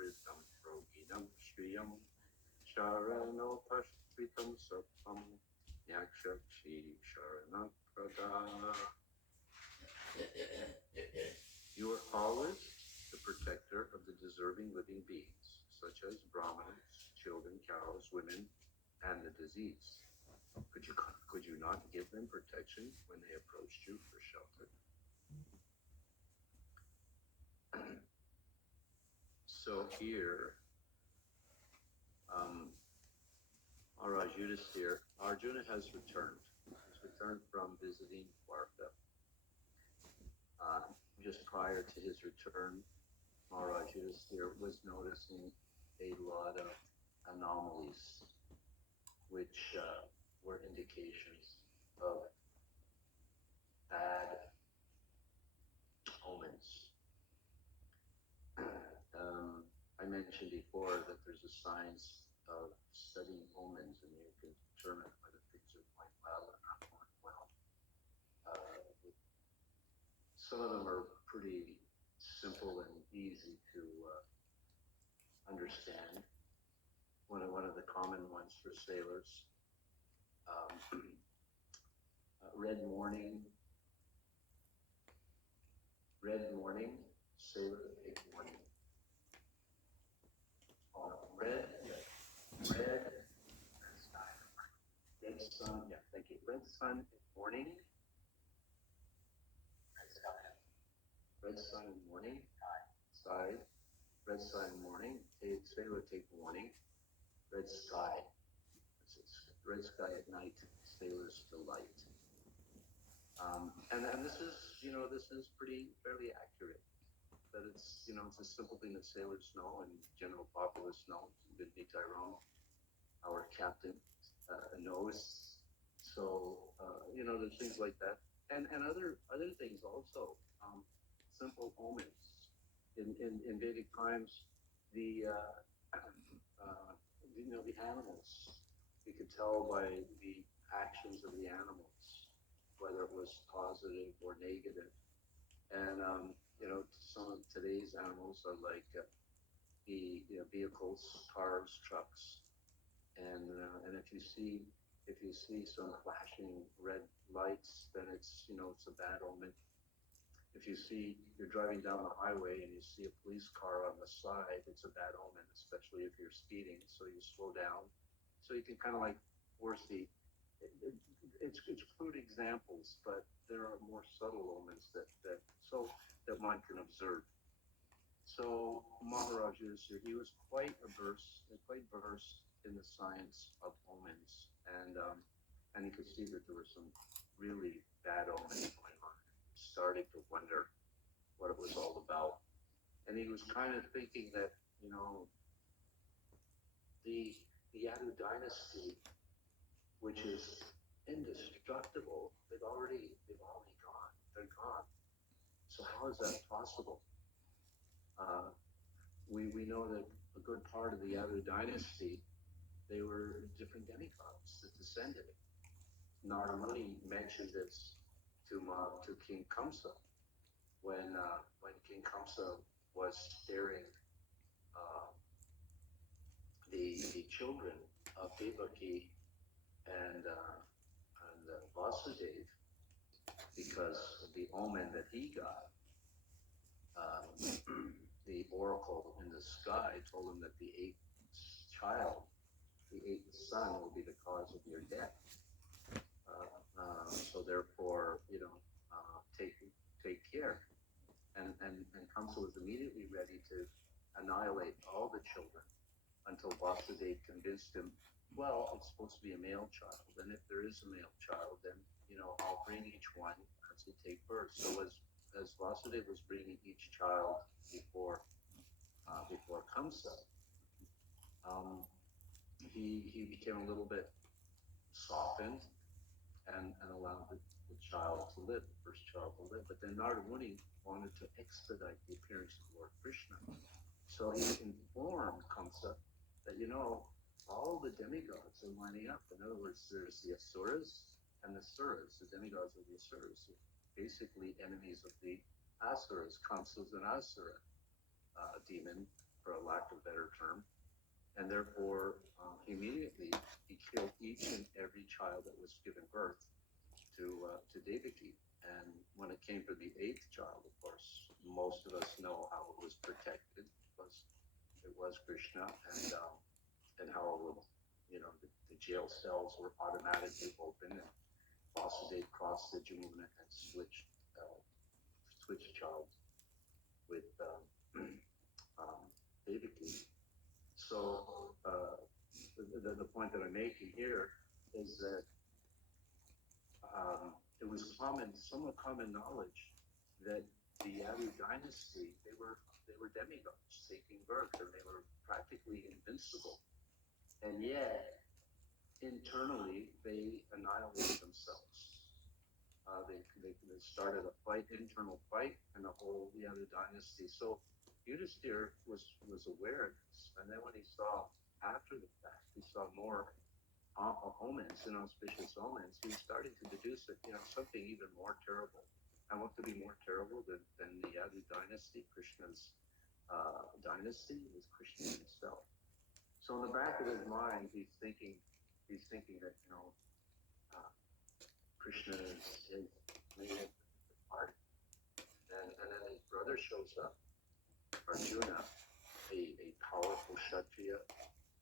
Amritam Roginam Shriyam Sharano Pashvitam Sapam Yakshakshi Sharanaprada. You are always the protector of the deserving living beings, such as Brahmanas, children, cows, women, and the diseased. Could you not give them protection when they approached you for shelter? So here, Maharaj Yudhisthira, Arjuna has returned. He's returned from visiting Dwarka. Just prior to his return, Maharaj Yudhisthira was noticing a lot of anomalies, which were indications of bad omens. I mentioned before that there's a science of studying omens, and you can determine whether things are going well or not going well. Some of them are pretty simple and easy to understand. One of the common ones for sailors, red morning, sailor take warning. Red sun, yeah, thank you. Red sun in morning. Red sun in morning, sky. Red sun in morning, sailor take warning. Red sky. Red sky at night, sailor's delight. And this is pretty fairly accurate. That it's a simple thing that sailors know and general populace know. Vinny Tyrone, our captain, knows. So there's things like that, and other things also. Simple omens. In Vedic times, the animals. You could tell by the actions of the animals whether it was positive or negative. And some of today's animals are like the vehicles, cars, trucks, and if you see some flashing red lights, then it's a bad omen. If you're driving down the highway and you see a police car on the side, it's a bad omen, especially if you're speeding. So you slow down. So you can kind of like foresee. It's crude examples, but there are more subtle omens that one can observe. So Maharaj Yudhisthira, he was quite versed in the science of omens, and he could see that there were some really bad omens going on. Starting to wonder what it was all about, and he was kind of thinking that the Yadu dynasty, which is indestructible, they've already gone. They're gone. So how is that possible? We know that a good part of the Yadu dynasty, they were different demigods that descended. Narada Muni mentioned this to King Kamsa when King Kamsa was staring the children of Devaki and Vasudeva, because of the omen that he got. The oracle in the sky told him that the eighth son, will be the cause of your death. So therefore, take care. And Kamsa was immediately ready to annihilate all the children until Vasudeva convinced him, well, it's supposed to be a male child. And if there is a male child, then, I'll bring each one as they take birth. So as Vasudeva was bringing each child before Kamsa, he became a little bit softened and allowed the child to live, the first child to live. But then Narada Muni wanted to expedite the appearance of Lord Krishna. So he informed Kamsa that, all the demigods are lining up. In other words, there's the Asuras and the Suras. The demigods are the Asuras, basically enemies of the Asuras. Kamsa's an Asura demon, for a lack of a better term. And therefore, immediately he killed each and every child that was given birth to Devaki. And when it came to the eighth child, of course, most of us know how it was protected. It was Krishna, and how the jail cells were automatically open, and Vasudeva crossed the Jamuna and switched child with Devaki. So the point that I'm making here is that it was somewhat common knowledge that the Yadu dynasty, they were demigods taking birth, and they were practically invincible. And yet, internally, they annihilated themselves. They started a internal fight, and the whole Yadu dynasty. So Yudhisthira was aware of this, and then when he saw after the fact, he saw more omens, inauspicious omens, he was starting to deduce that something even more terrible. And what could be more terrible than the Yadu dynasty, Krishna's dynasty, was Krishna himself. So in the back of his mind, he's thinking that Krishna is made of heart, and then his brother shows up, Arjuna, a powerful Kshatriya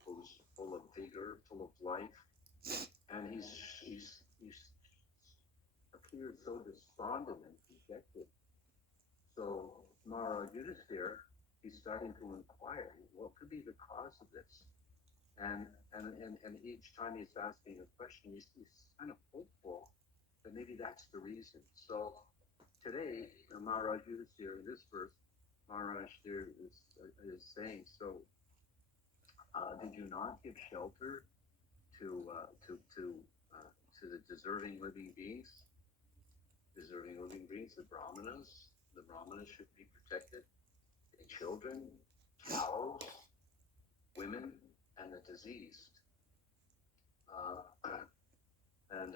who's full of vigor, full of life, and he's appeared so despondent and dejected. So Maharaj Yudhisthira, he's starting to inquire, what could be the cause of this? And each time he's asking a question, he's kind of hopeful that maybe that's the reason. So today, Maharaj Yudhisthira, in this verse, Maharaj there is saying, so did you not give shelter to the deserving living beings? Deserving living beings, the Brahmanas. The Brahmanas should be protected. The children, cows, women, and the diseased. And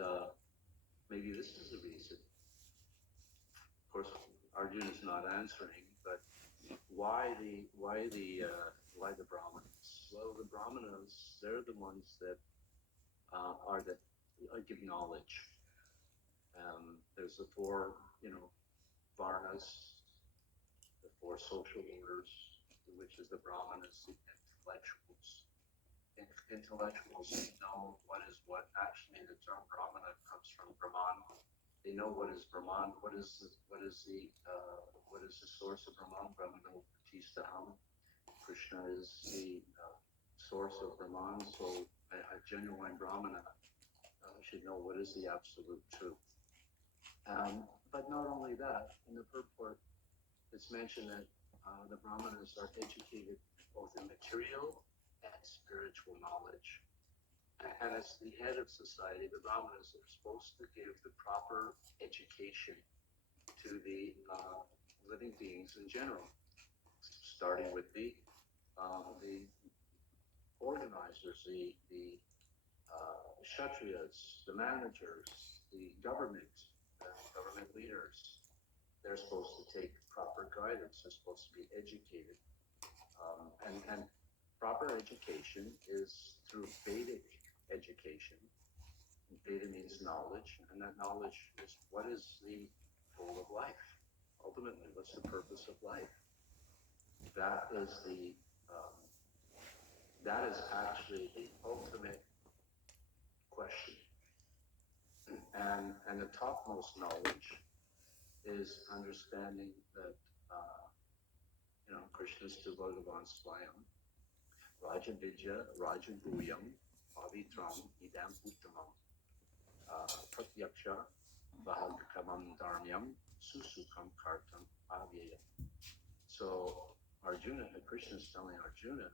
maybe this is the reason. Of course, Arjuna is not answering, but why the Brahmanas? Well, the Brahmanas, they're the ones that give knowledge. There's the four, varnas, the four social orders, which is the Brahmanas, the intellectuals. Intellectuals know what is what. Actually, the term Brahmana comes from Brahman. They know what is Brahman. What is the source of Brahman? Brahmano Pratistaham. Krishna is the source of Brahman. So a genuine Brahmana should know what is the absolute truth. But not only that, in the purport, it's mentioned that the Brahmanas are educated both in material and spiritual knowledge. And as the head of society, the Brahmanas are supposed to give the proper education to the living beings in general, starting with the organizers, the Kshatriyas, the managers, the government leaders. They're supposed to take proper guidance. They're supposed to be educated. And proper education is through Vedic education. Veda means knowledge, and that knowledge is what is the goal of life. Ultimately, what's the purpose of life? That is actually the ultimate question. And the topmost knowledge is understanding that Krishna's to Bhagavan Swayam, Raja Vidya, Raja Bhuyam, Pavitram, Idam Uttamam, Pratyaksha, Vahagakamam Dharmyam, Susukam Kartam Avyayam. So Arjuna, Krishna is telling Arjuna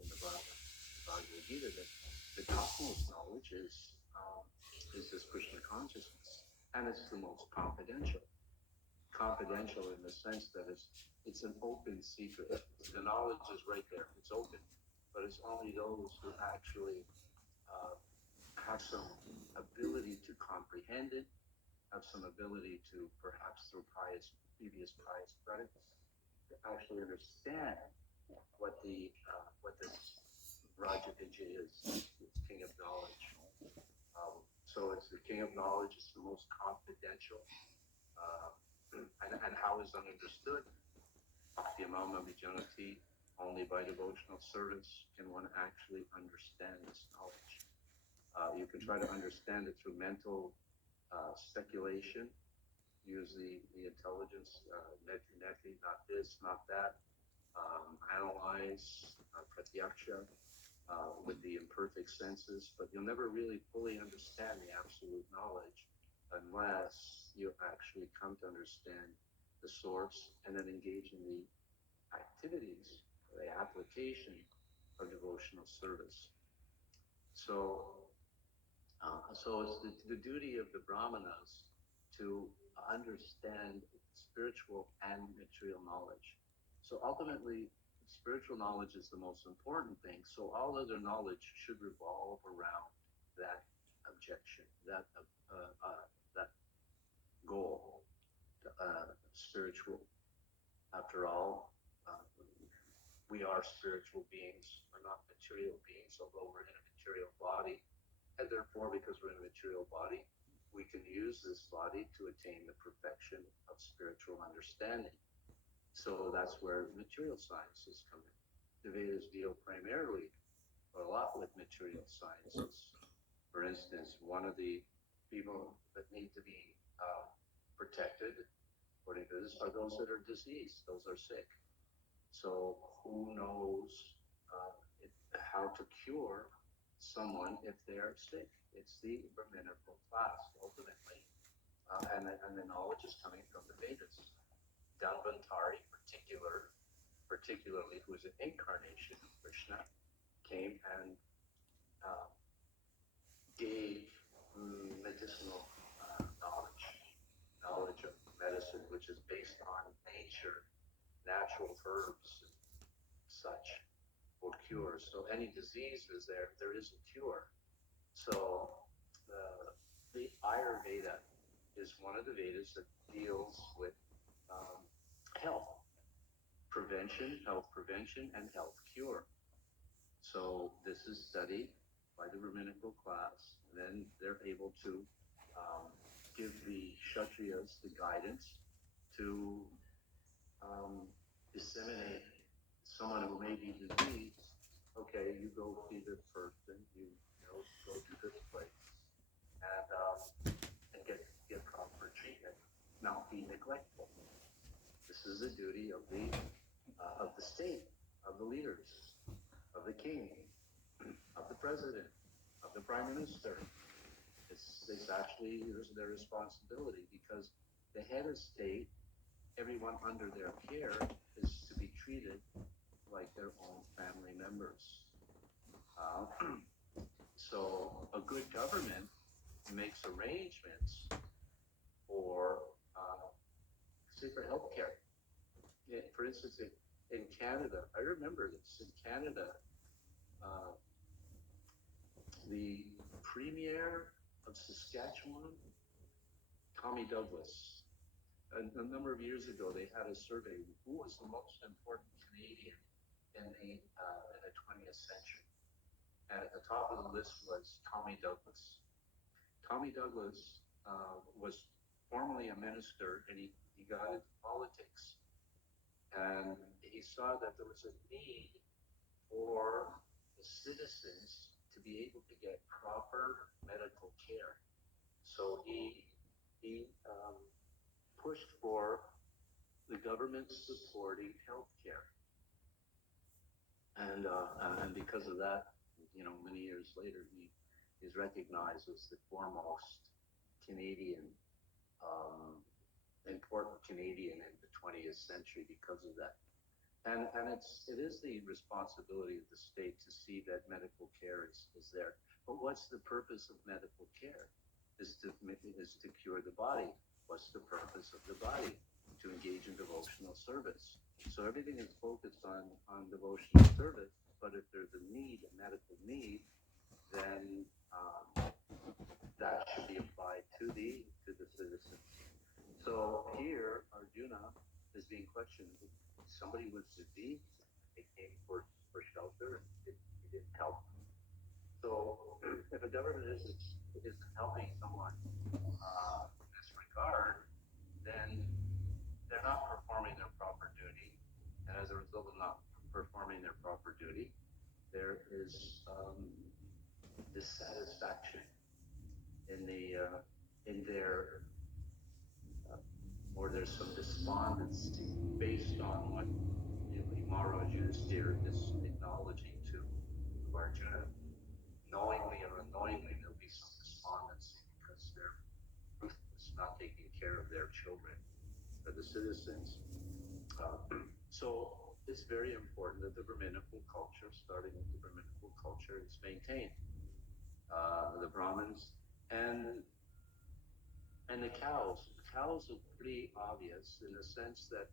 in the Bhagavad Gita that the topmost knowledge is this Krishna consciousness, and it's the most confidential. Confidential in the sense that it's an open secret. The knowledge is right there; it's open, but it's only those who actually have some ability to comprehend it, have some ability to perhaps through previous pious credits, to actually understand what the Rajavidya is. It's king of knowledge. So it's the king of knowledge. It's the most confidential, and how is understood. Yamama Vijanati, only by devotional service can one actually understand this knowledge. You can try to understand it through mental speculation, use the intelligence, neti, not this, not that, analyze pratyaksha with the imperfect senses, but you'll never really fully understand the absolute knowledge unless you actually come to understand the source and then engage in the activities, the application of devotional service. So, so it's the duty of the brahmanas to understand spiritual and material knowledge. So ultimately, spiritual knowledge is the most important thing. So all other knowledge should revolve around that objection, that goal, spiritual. After all, we are spiritual beings. We're not material beings, although we're in a material body. And therefore, because we're in a material body, we can use this body to attain the perfection of spiritual understanding. So that's where material sciences come in. The Vedas deal primarily or a lot with material sciences. For instance, one of the people that need to be protected, according to this, are those that are diseased, those are sick. So who knows how to cure someone if they're sick? It's the Brahminical class, ultimately. And the knowledge is coming from the Vedas. Dhanvantari, particularly, who is an incarnation of Krishna, came and gave medicinal knowledge of medicine, which is based on nature, natural herbs, and such, for cures. So any disease there is a cure. So the Ayurveda is one of the Vedas that deals with health prevention, and health cure. So this is studied by the Brahminical class. Then they're able to give the Kshatriyas the guidance to disseminate someone who may be diseased. Okay, you go see this person. You know, go to this place and get proper treatment. Not be neglectful. This is the duty of the state, of the leaders, of the king, of the president, of the prime minister. It's actually their responsibility, because the head of state, everyone under their care, is to be treated like their own family members. So a good government makes arrangements for, say, for healthcare. For instance, in Canada, I remember this, in Canada, the premier of Saskatchewan, Tommy Douglas, a number of years ago, they had a survey, who was the most important Canadian in the 20th century. And at the top of the list was Tommy Douglas. Tommy Douglas was formerly a minister, and he got into politics. And he saw that there was a need for the citizens to be able to get proper medical care. So he pushed for the government supporting healthcare. And because of that, many years later, he's recognized as the foremost Canadian, important Canadian in the 20th century because of that. And it is the responsibility of the state to see that medical care is there. But what's the purpose of medical care? Is to cure the body. What's the purpose of the body? To engage in devotional service. So everything is focused on devotional service. But if there's a need, a medical need, then that should be applied to the citizens. So here, Arjuna is being questioned. Somebody with disease, they came for shelter. It didn't help. So if a government isn't helping someone in this regard, then they're not performing their proper duty, and as a result of not performing their proper duty, there is dissatisfaction in their or there's some despondency based on what Maharaj used here, this acknowledging to Arjuna. Knowingly or unknowingly, there'll be some despondency because they're ruthless, not taking care of their children or the citizens. So it's very important that the Brahminical culture, starting with the Brahminical culture, is maintained. The Brahmins and the cows. The cows are pretty obvious in the sense that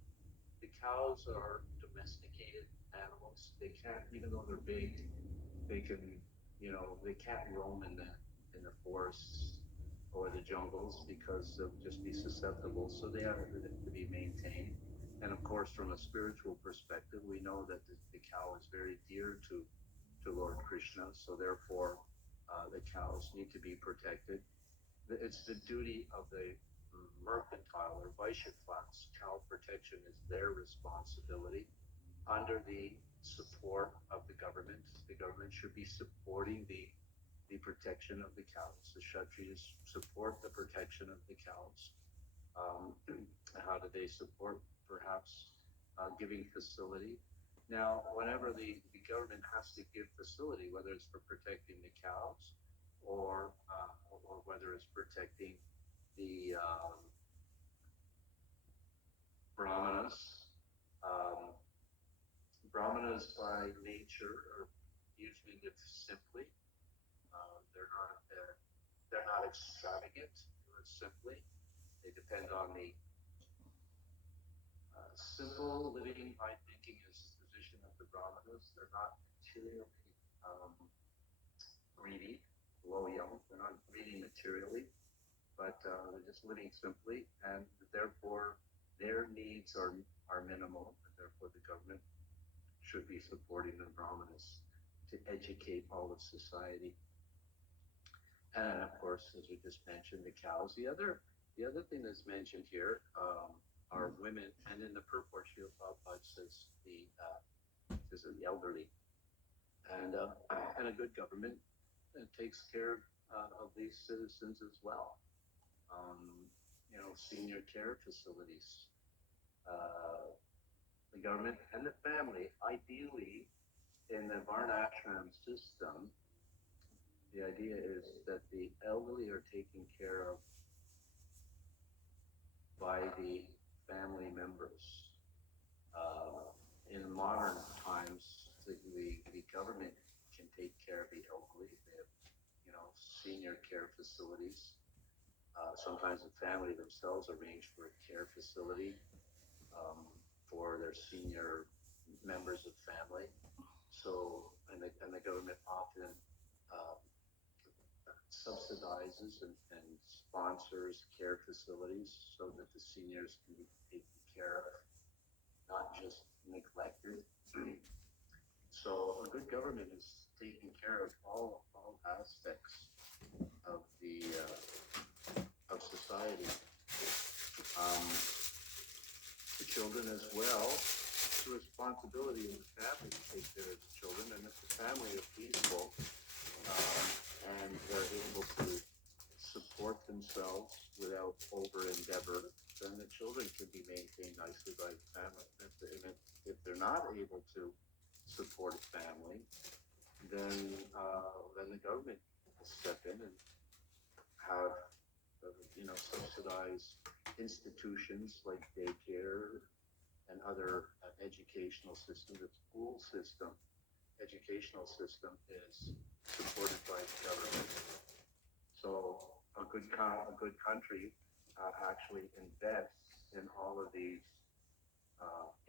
the cows are domesticated animals. They can't, even though they're big, they can, they can't roam in the forests or the jungles because they'll just be susceptible. So they have to be maintained. And of course, from a spiritual perspective, we know that the cow is very dear to Lord Krishna. So therefore, the cows need to be protected. It's the duty of the mercantile or Vaishya class. Cow protection is their responsibility under the support of the government. The government should be supporting the protection of the cows. The Kshatriyas support the protection of the cows. How do they support? Perhaps giving facility. Now, whenever the government has to give facility, whether it's for protecting the cows or whether it's protecting the brahmanas. Brahmanas by nature are usually live simply. They're not extravagant. They live simply. They depend on the simple living. My thinking is the position of the brahmanas. They're not materially greedy, loyal. They're not greedy materially, but they're just living simply, and therefore their needs are minimal, and therefore the government should be supporting the brahmanas to educate all of society. And of course, as we just mentioned, the cows. The other thing that's mentioned here are women, and in the purport, Srila Prabhupada says the elderly, and a good government takes care of these citizens as well. Senior care facilities, the government and the family. Ideally, in the Varnashram system, the idea is that the elderly are taken care of by the family members. In modern times, the government can take care of the elderly. They have, senior care facilities. Sometimes the family themselves arrange for a care facility for their senior members of family. So, and the government often subsidizes and sponsors care facilities so that the seniors can be taken care of, not just neglected. So a good government is taking care of all aspects of the of society. The children as well. It's the responsibility of the family to take care of the children, and if the family is peaceful and they're able to support themselves without over endeavor, then the children can be maintained nicely by the family. If they're not able to support a family, then the government will step in and have subsidized institutions like daycare and other educational systems. The school system, educational system is supported by the government. So a good country actually invests in all of these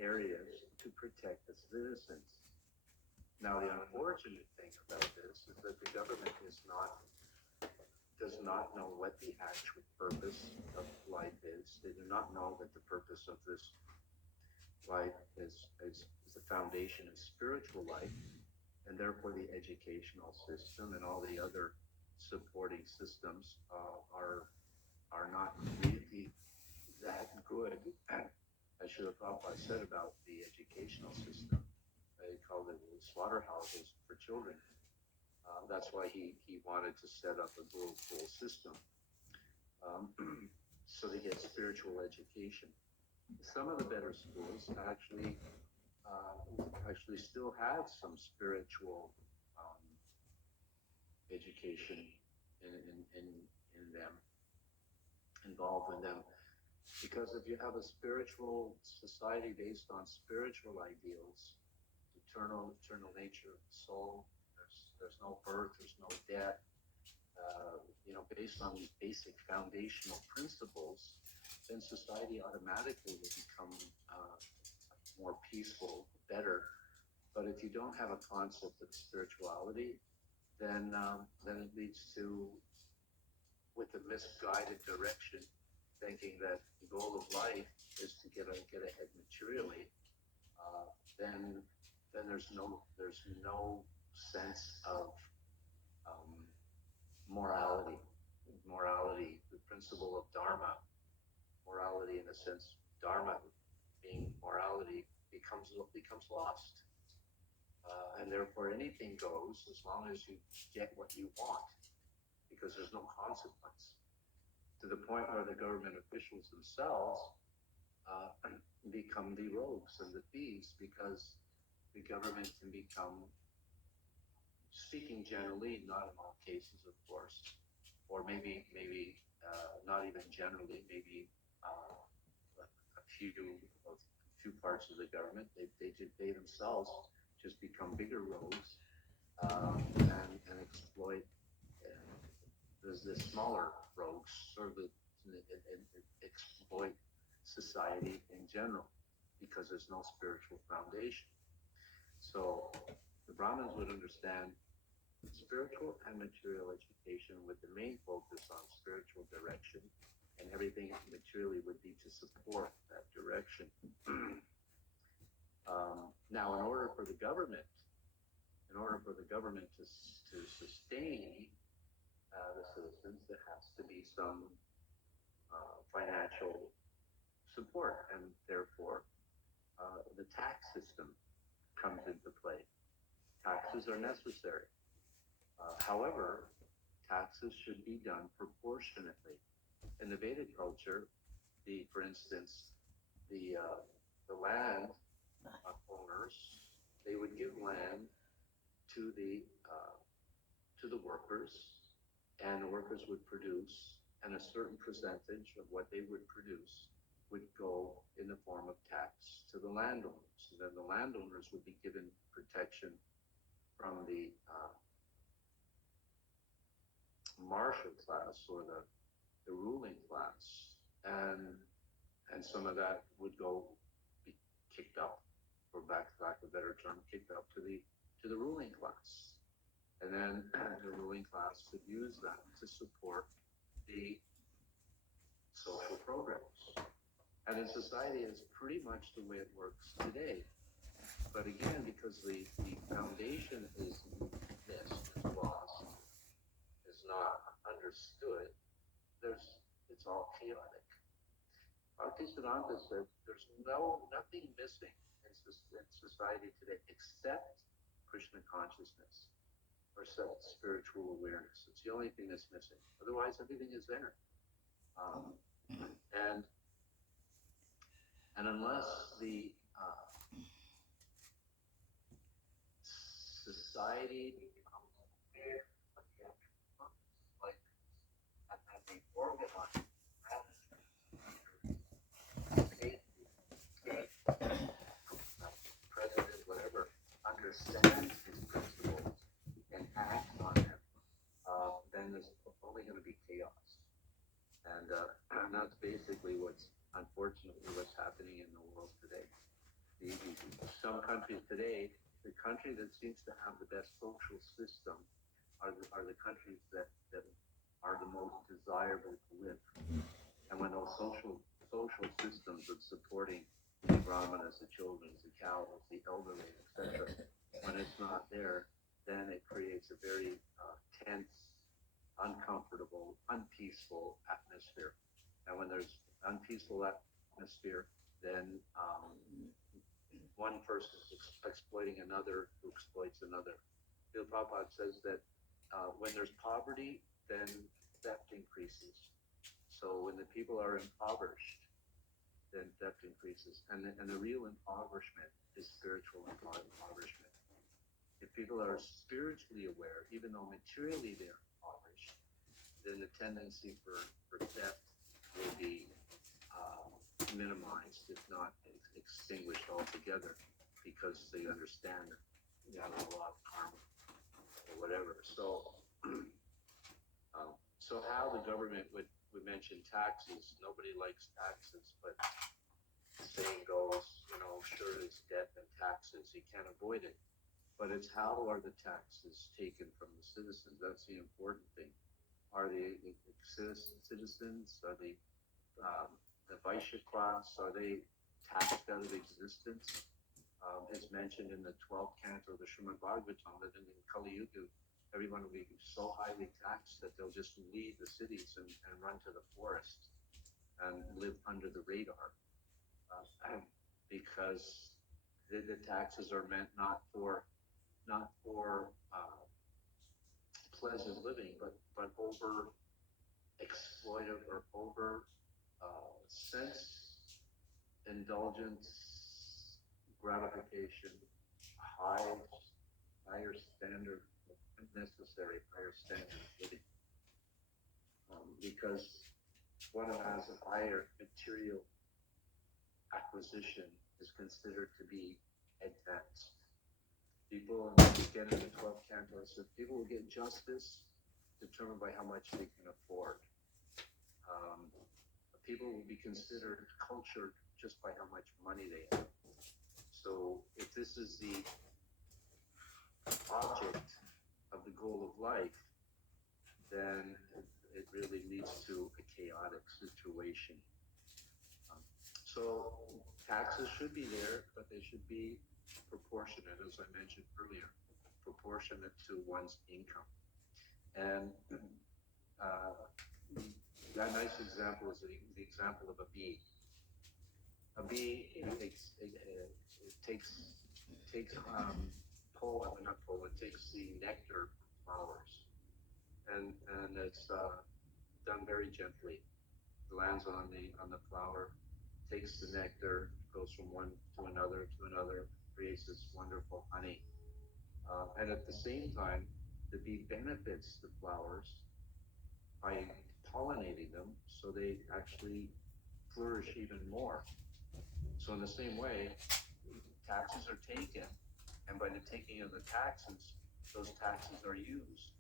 areas to protect the citizens. Now, the unfortunate thing about this is that the government does not know what the actual purpose of life is. They do not know that the purpose of this life is the foundation of spiritual life, and therefore the educational system and all the other supporting systems are not really that good. As Srila Prabhupada said about the educational system, they called it slaughterhouses for children. That's why he wanted to set up a Gurukul system, so they get spiritual education. Some of the better schools actually still have some spiritual education in them, involved in them. Because if you have a spiritual society based on spiritual ideals, eternal nature of the soul, there's no birth, there's no death, based on these basic foundational principles, then society automatically will become more peaceful, better. But if you don't have a concept of spirituality, then it leads to, with a misguided direction, thinking that the goal of life is to get ahead materially. Then there's no sense of morality. Morality, the principle of dharma. Morality, in a sense, dharma being morality becomes lost. And therefore anything goes as long as you get what you want, because there's no consequence. To the point where the government officials themselves become the rogues and the thieves, because the government can become, speaking generally, not in all cases, of course, or maybe not even generally, maybe a few parts of the government, they themselves just become bigger rogues and exploit the smaller rogues, sort of exploit society in general, because there's no spiritual foundation. So the Brahmins would understand spiritual and material education with the main focus on spiritual direction, and everything materially would be to support that direction. Now, in order for the government to sustain the citizens, there has to be some financial support, and therefore the tax system comes into play. Taxes are necessary. However, taxes should be done proportionately. In the Vedic culture, for instance, the land owners, they would give land to the workers, and the workers would produce, and a certain percentage of what they would produce would go in the form of tax to the landowners. And then the landowners would be given protection from the martial class, or the ruling class, and some of that would be kicked up, for lack of a better term, kicked up to the ruling class. And then the ruling class could use that to support the social programs. And in society, it's pretty much the way it works today. But again, because the foundation is missed, is lost, is not understood, it's all chaotic. Bhaktisiddhanta said there's nothing missing in society today except Krishna consciousness, or spiritual awareness. It's the only thing that's missing. Otherwise, everything is there. And unless the society becomes aware of the actual purpose, like at the organized, president, whatever, understands these principles and acts on them, then there's only going to be chaos. And that's basically unfortunately what's happening in the world today. Some countries today, the country that seems to have the best social system are the countries that are the most desirable to live. And when those social systems of supporting the brahmanas, the children, the cows, the elderly, etc. When it's not there, then it creates a very tense, uncomfortable, unpeaceful atmosphere. And when there's unpeaceful atmosphere, then one person is exploiting another who exploits another. Srila Prabhupada says that when there's poverty, then theft increases. So when the people are impoverished, then theft increases. And the real impoverishment is spiritual impoverishment. If people are spiritually aware, even though materially they're impoverished, then the tendency for theft will be minimized, if not extinguished altogether, because they understand the law of karma or whatever. So, so how the government would mention taxes? Nobody likes taxes, but the saying goes, sure is debt and taxes. You can't avoid it. But it's how are the taxes taken from the citizens? That's the important thing. Are the citizens, are the Vaishya class, are they taxed out of existence? It's mentioned in the 12th canto of the Srimad Bhagwatam that in Kali Yuga, everyone will be so highly taxed that they'll just leave the cities and run to the forest and live under the radar. Because the taxes are meant not for pleasant living, but over exploitive or over sense indulgence, gratification, higher standard, necessary higher standard of living. Because one who has a higher material acquisition is considered to be advanced. People, again in the 12th canto, said people will get justice determined by how much they can afford. People will be considered cultured just by how much money they have. So if this is the object of the goal of life, then it really leads to a chaotic situation. So taxes should be there, but they should be proportionate, as I mentioned earlier, proportionate to one's income. And that nice example is the example of a bee. A bee takes pollen, not pollen, takes the nectar from flowers, and it's done very gently. It lands on the flower, takes the nectar, goes from one to another, creates this wonderful honey. And at the same time, the bee benefits the flowers by pollinating them, so they actually flourish even more. So in the same way, taxes are taken, and by the taking of the taxes, those taxes are used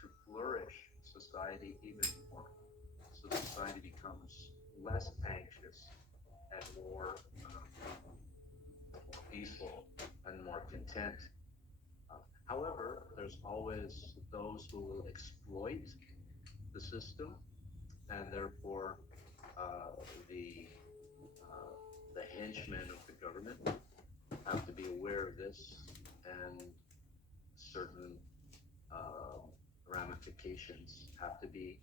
to flourish society even more. So society becomes less anxious and more peaceful and more content. However, there's always those who will exploit the system, and therefore the henchmen of the government have to be aware of this, and certain ramifications have to be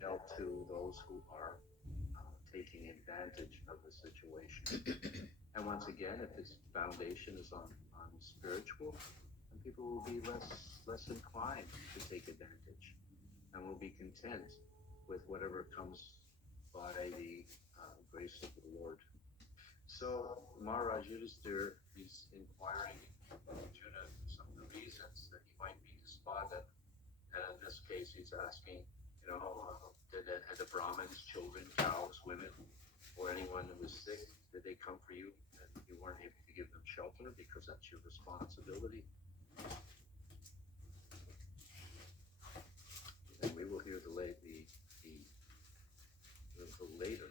dealt to those who are taking advantage of the situation. And once again, if its foundation is on spiritual, then people will be less inclined to take advantage, and will be content with whatever comes by the grace of the Lord. So Maharaj Yudhisthira is inquiring of Arjuna some of the reasons that he might be despondent, and in this case he's asking, did the Brahmins, children, cows, women, or anyone who was sick, did they come for you and you weren't able to give them shelter because that's your responsibility? And we will hear later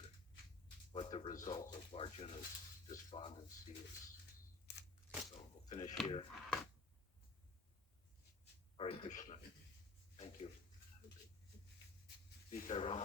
what the result of Arjuna's despondency is. So we'll finish here. Hare Krishna. Thank you. Sita Ram.